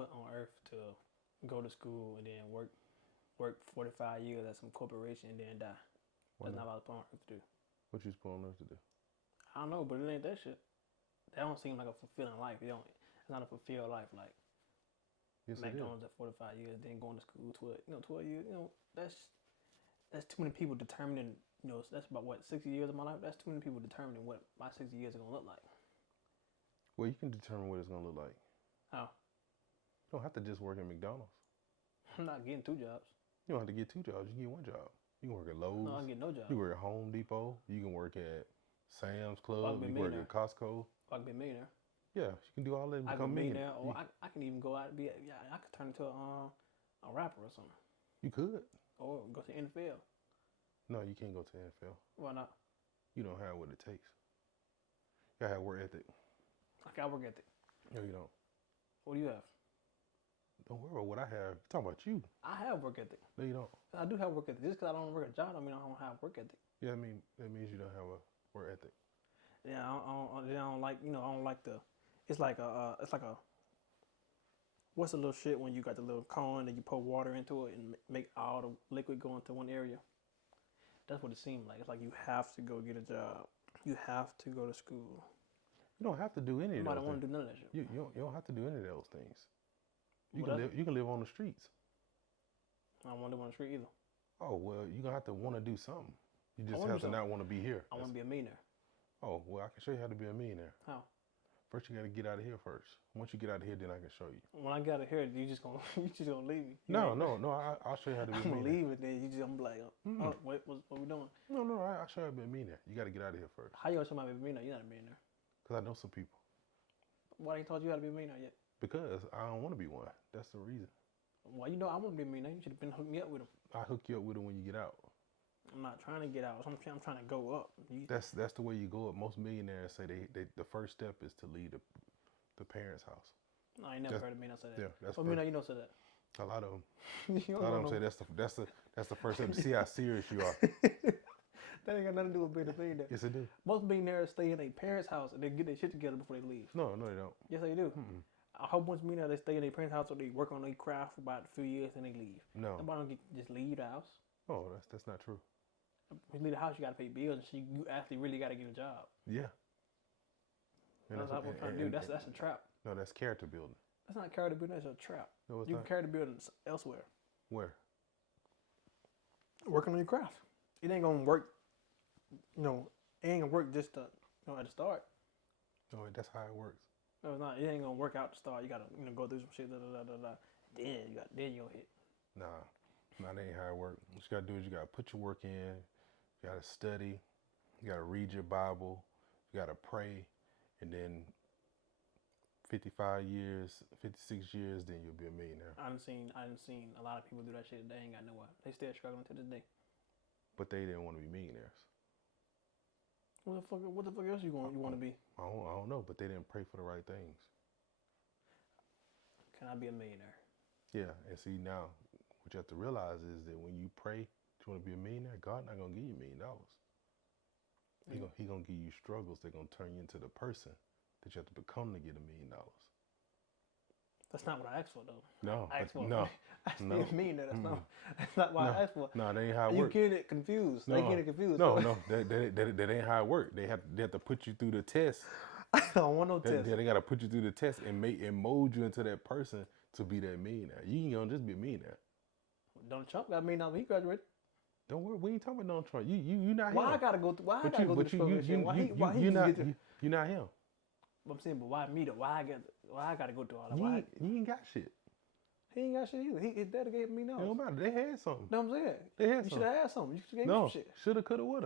put on earth to go to school and then work 45 years at some corporation and then die. That's not what I was put on earth to do. What you supposed on earth to do? I don't know, but it ain't that shit. That don't seem like a fulfilling life. It's not a fulfilled life like Yes, McDonald's at 45 years, then going to school 12 years. That's too many people determining. That's about what 60 years of my life. That's too many people determining what my 60 years are gonna look like. Well, you can determine what it's gonna look like. How? You don't have to just work at McDonald's. I'm not getting 2 jobs. You don't have to get 2 jobs. You can get 1 job. You can work at Lowe's. No, I can get no job. You can work at Home Depot. You can work at Sam's Club. You can work at Costco. I can be a millionaire. Yeah, you can do all that and I become can a be millionaire. there, or I can even go out and be. I could turn into a rapper or something. You could. Or go to NFL. No, you can't go to the NFL. Why not? You don't have what it takes. You gotta have work ethic. I got work ethic. No, you don't. What do you have? Don't worry about what I have. I'm talking about you. I have work ethic. No, you don't. I do have work ethic. Just because I don't work a job, I mean I don't have work ethic. Yeah, I mean that means you don't have a work ethic. Yeah, I don't like. I don't like the. It's like a. What's the little shit when you got the little cone and you pour water into it and make all the liquid go into one area? That's what it seemed like. It's like you have to go get a job. You have to go to school. You don't have to do any of those. I don't want to do none of that shit. You don't have to do any of those things. You can live on the streets. I don't want to live on the street either. Oh well, you're gonna have to want to do something. You just have to not want to be here. I want to be a millionaire. Oh well, I can show you how to be a millionaire. How? First, you got to get out of here first. Once you get out of here, then I can show you. When I get out of here, you just gonna leave me? No. I'll show you how to be a millionaire. I'm gonna leave it, then you just gonna be like, oh, wait, what we doing? No, I'll show you how to be a millionaire. You got to get out of here first. How you gonna show me how to be a millionaire? You're not a millionaire. Because I know some people. Why ain't taught you how to be a millionaire yet? Because I don't want to be one. That's the reason. Why I want to be a millionaire? You should have been hooking me up with him. I hook you up with it when you get out. I'm not trying to get out. I'm trying to go up. That's the way you go up. Most millionaires say they the first step is to leave the parents' house. No, I ain't never heard a millionaire say that. Yeah, that's. What millionaire you know say that? A lot of them. A lot of them say that's the first step to see how serious you are. That ain't got nothing to do with being a millionaire. Yes, it do. Most millionaires stay in their parents' house and they get their shit together before they leave. No, they don't. Yes, they do. Mm-mm. A whole bunch of millionaires, they stay in their parents' house or they work on their craft for about a few years and they leave. No. Nobody don't just leave the house. Oh, that's not true. When you leave the house, you got to pay bills and shit. You actually really got to get a job. Yeah. And that's what I'm trying to do. That's a trap. No, that's character building. That's not character building. That's a trap. No, it's you not. can character building elsewhere. Where? Working on your craft. It ain't gonna work. It ain't gonna work just to, at the start. No, that's how it works. No, it's not. It ain't gonna work out to start. You gotta, go through some shit. Then you'll hit. Nah, that ain't how it works. What you gotta do is you gotta put your work in. You gotta study. You gotta read your Bible. You gotta pray, and then 55 years, 56 years, then you'll be a millionaire. I done seen a lot of people do that shit. They ain't got nowhere. They still struggling to this day. But they didn't want to be millionaires. What the fuck else you want to be? I don't know, but they didn't pray for the right things. Can I be a millionaire? Yeah, and see now, what you have to realize is that when you pray that you want to be a millionaire, God not gonna give you $1 million. He gonna give you struggles that gonna turn you into the person that you have to become to get $1 million. That's not what I asked for though. No, I asked for no. That's not what I asked for. No, that ain't how it works. You get it confused. No, they get it confused. No, that ain't how it works. They have to put you through the test. I don't want no test. They gotta put you through the test and mold you into that person to be that millionaire. You ain't gonna just be a millionaire. Donald Trump got $1 million when he graduated. Don't worry, we ain't talking about Donald Trump. You not him. Why I gotta go through? Why I gotta go through the struggle? You're not him. But I'm saying, but why me though? Why I gotta go through all that? You ain't got shit. He ain't got shit either. His daddy gave me no. It don't matter. They had something. No, I'm saying. They had something. You should have had something. You should have gave me some shit. Shoulda, coulda, woulda.